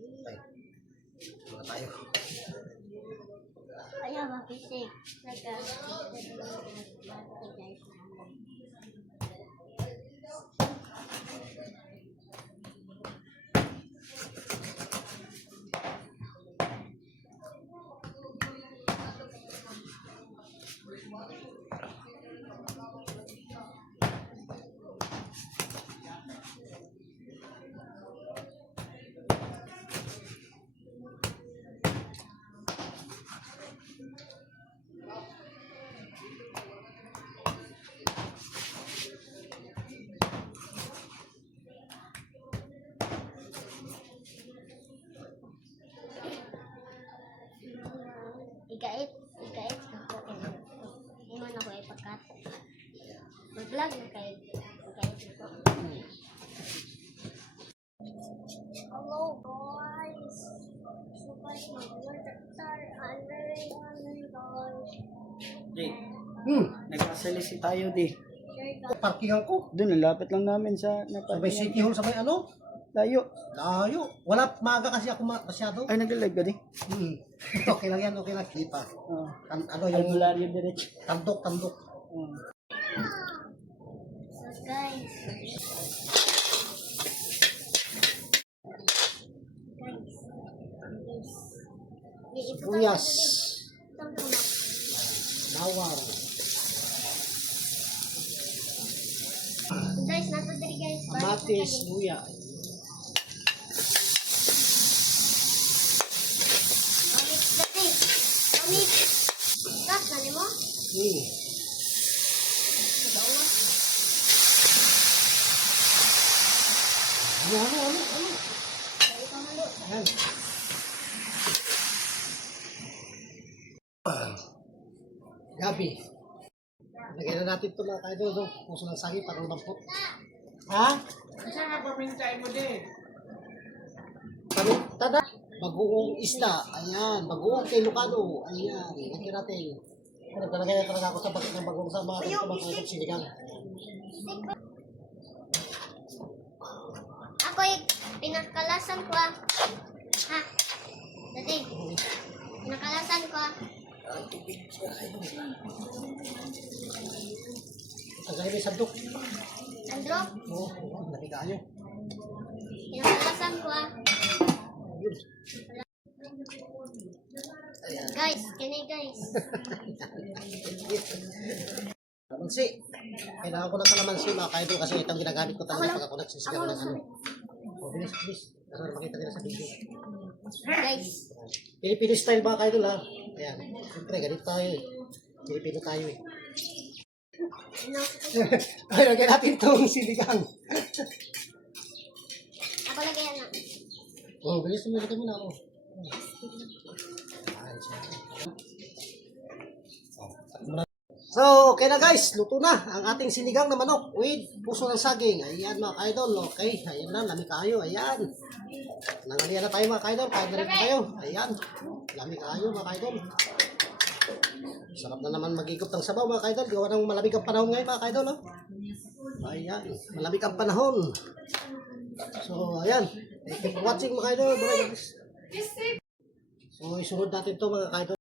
Ay, mga tayo. Ayaw, makisig. Igait ako. Hindi man ako ipagkat. Mag-vlog na kayo. Igait ako. Hello guys. So guys, mag-vlog guys. Di, nagkasalisi tayo di. Parkingan ko. Doon, lapit lang namin sa Sabay City Hall, sabay ano? Layo. Layo. Wala, maaga kasi ako masyado. Ay, nag-live ka di? Okay lang yan, okay lang. Di pa. Ano yung Albularyo diretso. tandok. So guys. Sibuyas. Bawang. Guys, nato diri guys. Kamatis, luya. Pamit dati. Pamit. Kat na mo? Ano? Yan. Gabi. Lagyan na natin ito mga kaidol, no? Puso ng saging, parang lampot. Ha? Kasi nga pamintay mo di. Tada. Bagoong isda. Ayan. Bagoong kay Lucano. Ayan. Lagyan natin. Nagtalagay talaga ako sa bakit ng bagoong sa mga kaidol sinigang. Ako yung pinakalasan ko ah. Ha? Dati. Pinakalasan ko ah. Tagay may sandok. Andro, Oo, naligayo. pinakalasan ko ah. Guys, kini guys. Kalamansi. Kailangan ko ng kalamansi mga kaidol kasi itong ginagamit ko talaga pag ako nagsisigaw ng ano. O, bilis. Kasi makita nila sa video. Guys. Filipino style mga kaidol ha. Ayan. Siyempre, ganito tayo eh. Filipino tayo eh. Ano? Ay, lagyan natin itong sinigang. Ako lagay yan na. Oh, bilis mo, lagyan mo na ako. Ayan siya. So, okay na guys, luto na ang ating sinigang na manok with puso ng saging. Ayan mga kaidol, okay. Ayan na, lami kayo, ayan. Nangalian na tayo mga kaidol, kain na rin tayo. Ayan, lami kayo mga kaidol. Sarap na naman magigop ng sabaw mga kaidol. Gawa ng malamig ang panahon ngayon mga kaidol. Oh. Ayan, malamig ang panahon. So, ayan. Thank you for watching mga kaidol. So, isunod natin to mga kaidol.